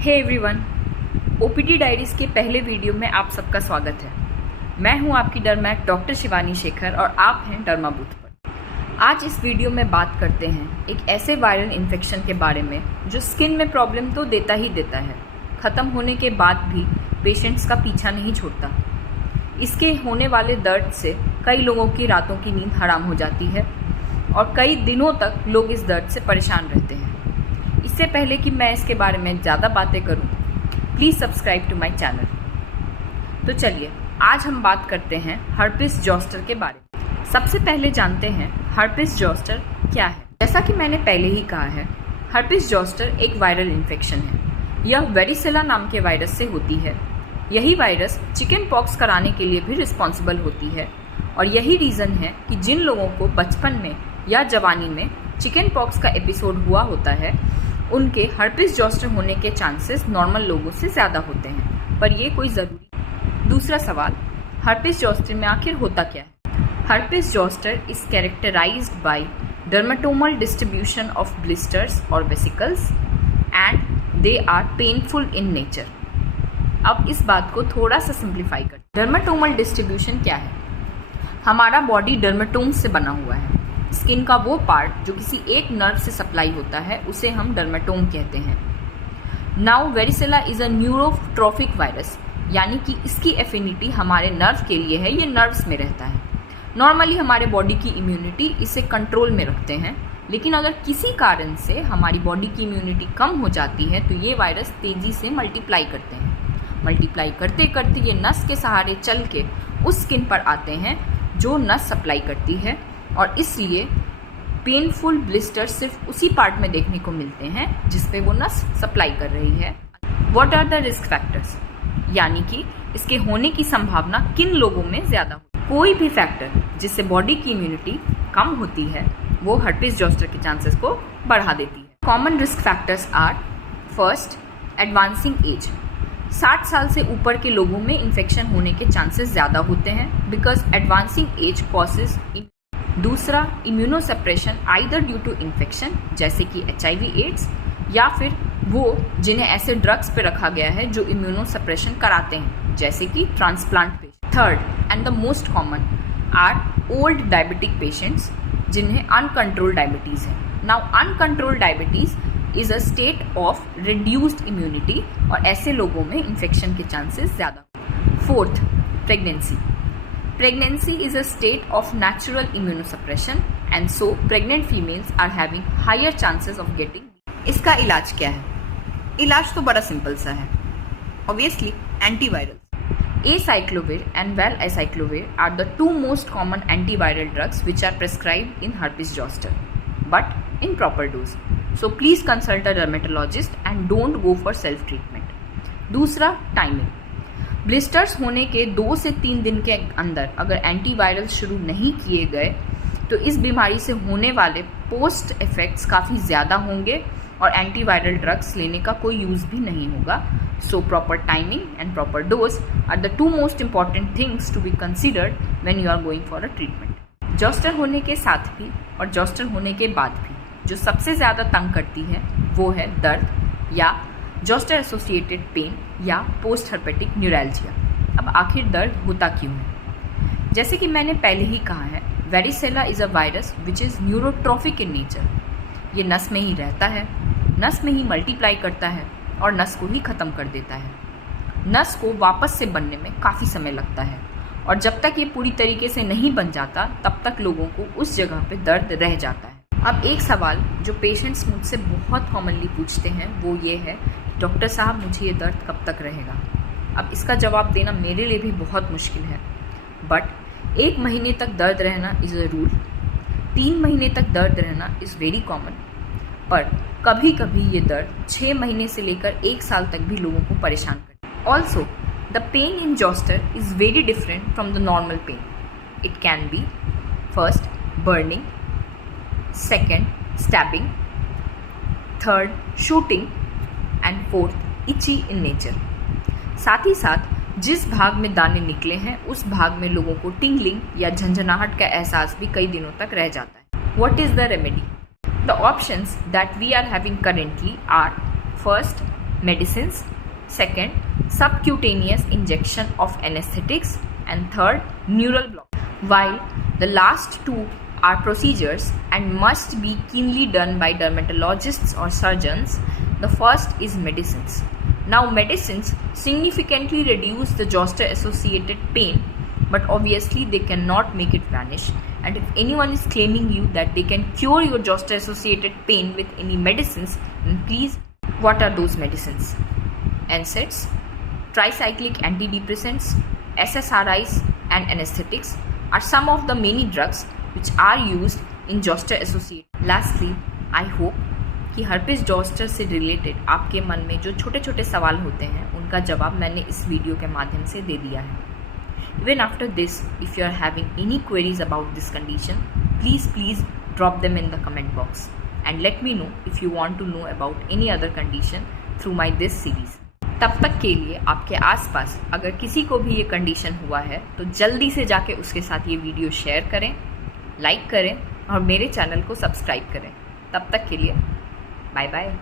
Hey everyone, OPD diaries के पहले video में आप सबका स्वागत है। मैं हूं आपकी डर्मैट डॉक्टर शिवानी शेखर और आप हैं डर्मा बूथ पर। आज इस वीडियो में बात करते हैं एक ऐसे वायरल इन्फेक्शन के बारे में जो स्किन में प्रॉब्लम तो देता ही देता है, ख़त्म होने के बाद भी पेशेंट्स का पीछा नहीं छोड़ता। इसके होने वाले दर्द से कई लोगों की रातों की नींद हराम हो जाती है और कई दिनों तक लोग इस दर्द से परेशान रहते हैं। इससे पहले कि मैं इसके बारे में ज़्यादा बातें करूं, please subscribe to my channel. तो चलिए आज हम बात करते हैं हर्पिस जोस्टर के बारे में। सबसे पहले जानते हैं हर्पिस जोस्टर क्या है। जैसा कि मैंने पहले ही कहा है, हर्पिस जोस्टर एक वायरल इन्फेक्शन है। यह वेरिसेला नाम के वायरस से होती है। यही वायरस चिकन पॉक्स कराने के लिए भी रिस्पॉन्सिबल होती है और यही रीज़न है कि जिन लोगों को बचपन में या जवानी में चिकन पॉक्स का एपिसोड हुआ होता है, उनके हर्पिस जोस्टर होने के चांसेस नॉर्मल लोगों से ज़्यादा होते हैं, पर ये कोई ज़रूरी। दूसरा सवाल, हर्पिस जोस्टर में आखिर होता क्या है? Herpes zoster is characterised by dermatomal distribution of blisters और vesicles and they are painful in nature. अब इस बात को थोड़ा सा सिंप्लीफाई कर। डर्मेटोमल डिस्ट्रीब्यूशन क्या है? हमारा बॉडी डर्मेटोम्स से बना हुआ है। स्किन का वो पार्ट जो किसी एक नर्व से सप्लाई होता है उसे हम डर्मेटोम कहते हैं। Now varicella is a neurotrophic virus, यानी कि इसकी एफिनिटी हमारे नर्व के लिए है, ये नर्व्स में रहता है। नॉर्मली हमारे बॉडी की इम्यूनिटी इसे कंट्रोल में रखते हैं, लेकिन अगर किसी कारण से हमारी बॉडी की इम्यूनिटी कम हो जाती है तो ये वायरस तेज़ी से मल्टीप्लाई करते हैं। मल्टीप्लाई करते करते ये नस के सहारे चल के उस स्किन पर आते हैं जो नस सप्लाई करती है और इसलिए पेनफुल ब्लिस्टर सिर्फ उसी पार्ट में देखने को मिलते हैं जिस पे वो नस सप्लाई कर रही है। What are the risk factors, यानी कि इसके होने की संभावना किन लोगों में ज़्यादा होती है? कोई भी फैक्टर जिससे बॉडी की इम्यूनिटी कम होती है वो हर्पिस जोस्टर के चांसेस को बढ़ा देती है। Common risk factors are, first, advancing age. 60 साल से ऊपर के लोगों में इन्फेक्शन होने के चांसेस ज़्यादा होते हैं बिकॉज एडवांसिंग एज कॉजेज। दूसरा, immunosuppression either due to infection जैसे कि HIV एड्स या फिर वो जिन्हें ऐसे ड्रग्स पे रखा गया है जो इम्यूनोसप्रेशन कराते हैं जैसे कि transplant patient. Third and the most common are old diabetic patients जिन्हें अनकंट्रोल्ड डायबिटीज़ है। Now uncontrolled diabetes is a state of reduced immunity और ऐसे लोगों में इन्फेक्शन के चांसेस ज़्यादा। Fourth, pregnancy. Pregnancy is a state of natural immunosuppression and so pregnant females are having higher chances of getting। इसका इलाज क्या है? इलाज तो बड़ा सिंपल सा है, obviously antivirals। Acyclovir and valacyclovir are the two most common antiviral drugs which are prescribed in herpes zoster, but in proper dose. So please consult a dermatologist and don't go for self treatment। दूसरा, timing. Blisters होने के 2 से 3 दिन के अंदर अगर antiviral शुरू नहीं किए गए तो इस बीमारी से होने वाले पोस्ट इफेक्ट्स काफ़ी ज़्यादा होंगे और एंटीवायरल ड्रग्स लेने का कोई यूज़ भी नहीं होगा। So proper timing and proper dose are the 2 most important things to be considered when you are going for a treatment. Zoster होने के साथ भी और जोस्टर होने के बाद भी जो सबसे ज़्यादा तंग करती है वो है दर्द या जोस्टर एसोसिएटेड पेन या पोस्ट हर्पेटिक न्यूरैल्जिया। अब आखिर दर्द होता क्यों है? जैसे कि मैंने पहले ही कहा है, varicella is a virus which is neurotrophic in nature. ये नस में ही रहता है, नस में ही मल्टीप्लाई करता है और नस को ही ख़त्म कर देता है। नस को वापस से बनने में काफ़ी समय लगता है और जब तक ये पूरी तरीके से नहीं बन जाता तब तक लोगों को उस जगह पे दर्द रह जाता है। अब एक सवाल जो पेशेंट्स मुझसे बहुत कॉमनली पूछते हैं वो ये है, डॉक्टर साहब मुझे ये दर्द कब तक रहेगा? अब इसका जवाब देना मेरे लिए भी बहुत मुश्किल है, बट 1 महीने तक दर्द रहना इज़ अ रूल। 3 महीने तक दर्द रहना इज़ वेरी कॉमन, पर कभी कभी ये दर्द 6 महीने से लेकर 1 साल तक भी लोगों को परेशान करता है। Also the pain in zoster is very different from the normal pain. It can be first burning, second stabbing, third shooting and fourth itchy in nature. साथ ही साथ जिस भाग में दाने निकले हैं उस भाग में लोगों को टिंगलिंग या झंझनाहट का एहसास भी कई दिनों तक रह जाता है। What is the remedy? The options that we are having currently are, first, medicines. Second, subcutaneous injection of anesthetics. And third, neural block. While the last two are procedures and must be keenly done by dermatologists or surgeons, the first is medicines. Now, medicines significantly reduce the zoster-associated pain, but obviously they cannot make it vanish. And if anyone is claiming you that they can cure your zoster-associated pain with any medicines, then please, what are those medicines? NSAIDs, tricyclic antidepressants, SSRIs, and anesthetics are some of the many drugs which are used in zoster-associated. Lastly, I hope कि herpes zoster से related आपके मन में जो छोटे छोटे सवाल होते हैं उनका जवाब मैंने इस वीडियो के माध्यम से दे दिया है. Even after this, if you are having any queries about this condition, please drop them in the comment box and let me know if you want to know about any other condition through my this series. तब तक के लिए आपके आसपास अगर किसी को भी ये कंडीशन हुआ है तो जल्दी से जाके उसके साथ ये वीडियो शेयर करें, लाइक करें और मेरे चैनल को सब्सक्राइब करें. तब तक के लिए बाय बाय.